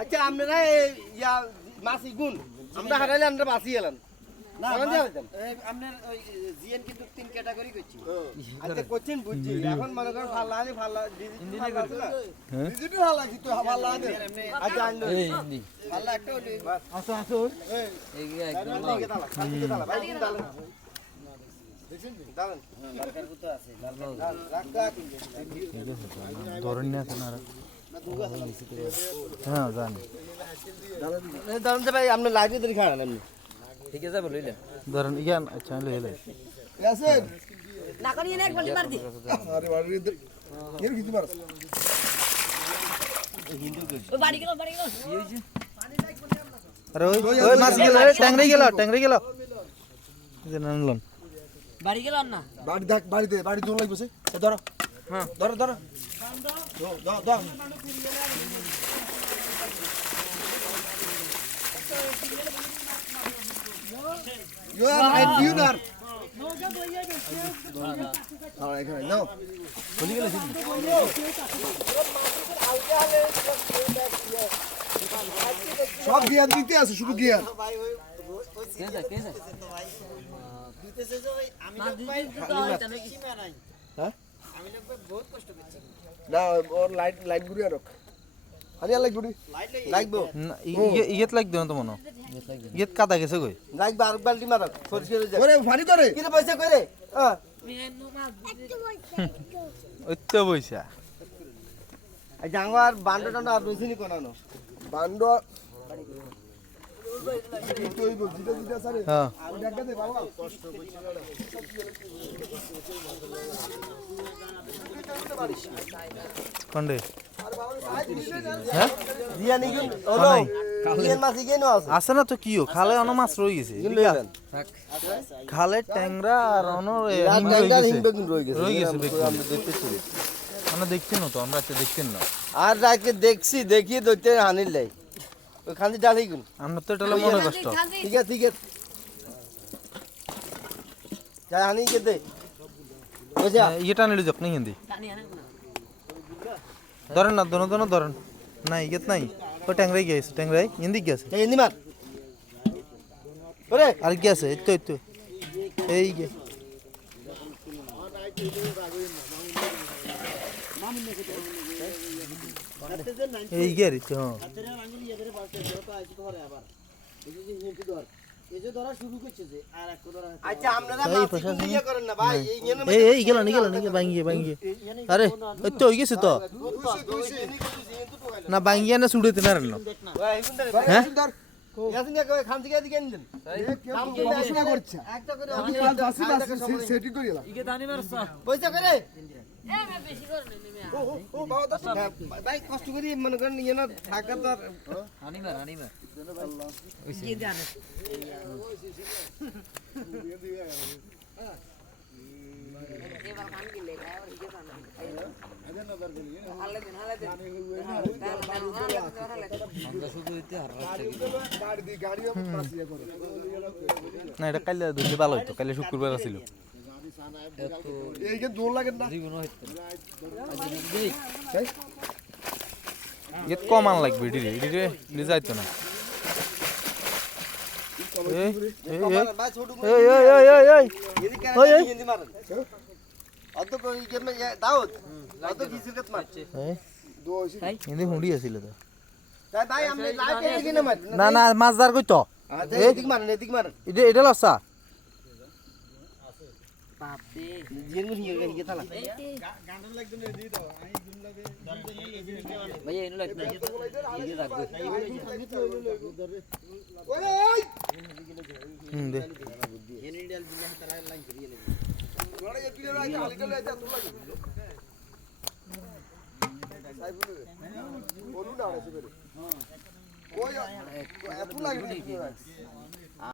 আচ্ছা আপনারা ইয়া মাসি গুণ আমরা হারাইলে আমরা বাঁচি গেলাম না আপনার ওই জিএন কিন্তু তিন ক্যাটাগরি করছি আচ্ছা কোচিং বুঝছি এখন মনে করেন ফাল্লা আনি ফাল্লা ডিজিটাল ফাল্লা কি তো ফাল্লা আনি আচ্ছা আনলো এই ফাল্লা একটা হলি আসো আসো এই একদম ভাই কিন্তু দাও দেখেন দাও দরকার কত আছে রাখা ধরেন না আপনারা হ্যাঁ জানি দাঁড়ান ভাই আপনি লাইটে ধরে খাড়ান আপনি ঠিক আছে বলিলেন ধরেন ইয়ান আচ্ছা লইলে ইয়াসিন না করি না এক বলি মার দি আরে বাড়ি এর কিছু মার ও বাড়ি গেল কি হইছে আরে ওই মাছ গেল ট্যাংরি গেল যে নানলন বাড়ি গেল না বাড়ি দেখ বাড়ি জোর লাগবে ধরো হ্যাঁ ধরো দাও You are right, you are. All right, no. Boli gele sin. সব গিয়ার দিতে আছে শুধু গিয়ার কেসা দিতেছে যে আমি হ্যাঁ আমি লোক বহুত কষ্ট করছি না ওর লাইট ঘুরিয়ে রাখ আরে লাইট ঘুরি লাগবো ইয়েত লাগ দেন তো মনো ইয়েত কাটা গেছে কই লাগবে আর বালতি মার খরচ করে যা ওরে ফানি করে কি রে পয়সা করে হ্যাঁ ওইতো পয়সা আই জাঙ্গার বান্ডো টান্ডো আর রইছিনি কোনানো বান্ডো তুই বল জিটা সারে হ্যাঁ দেখা দে বাবা কষ্ট কোনডে হ্যাঁ দিয়া নি গুন হলো কালের মাছ কেন আছে আছে না তো কিও খালে অন মাছ রই গেছে খালে ট্যাংরা আর অন হিংবেগুন রই গেছে আমরা দেখতেছি আমরা দেখছি না তো আমরা তো দেখছেন না আর রাতে দেখছি দেখিয়ে দইতে হানির লাই ওই খান্দি ডালি গুন আমরা তো এটা মনে কষ্ট ঠিক আছে যাই হানি কে দে বুঝা এটা নিলে যক নাই হিন্দি ধরেন না দোনো ধরেন নাই ইয়েত নাই ও ট্যাংরাই গেছে ট্যাংরাই হিন্দি গেছে হিন্দি মার ওরে আর কি আছে তো এই গে এই গে রে তো আচ্ছা আপনারা মাছ ইয়ে করেন না ভাই এই গেল ভাঙ্গিয়ে আরে ওই তো হই গেছে তো না ভাঙ্গিয়ে না ছুড়েতে না রান্না হ্যাঁ ইয়াসিন কে খান থেকে এদিকে নিলেন কাম কি পড়াশোনা করছে একটা করে আমি কাল যাচ্ছি সেটিং করে এলাম ইকে দানি মারছা পয়সা করে এ মে বেশি করে নি মে ও বাবা দাস ভাই কষ্ট করি মনে করেন ইয়ে না থাকা তো হানি মার ওইসে কি জানে এবার খান কি লে আর ইকে জানে হালে দিন আমরা শুধু ইতে গাড়িও পাসিয়া করে না এটা কাইলে দুধে ভালো হইতো কাইলে শুক্রবার ছিল এই যে দৌড় লাগে না জীবন হইতো এত কমান লাগবে ডিরে যাইতো না ভাই ছোট এই হিন্দি মারেন অত কই গেম দাউদ অত কিসের কাট মারছে হিন্দি হুন্ডি আছিল তো তাই ভাই আমি লাইভে এগিয়ে না মার না মাছ দার কইতো এদিক মারেন এটা লসা বাপরে জিন মুহি গিয়ে থালা গান্ডন লাগবে না দি দাও আমি জুম লাগে ভাই এনে লাগবে এই রাখবে ওরে দে এনে ডাল দিলে তারা লাইন করিয়ে লাগে ওরা এই পিলে রাখা হালিটা লয়ে যা তুই লাগে সাইবুল বলু না আছে বেরে হ্যাঁ ওই এত লাগে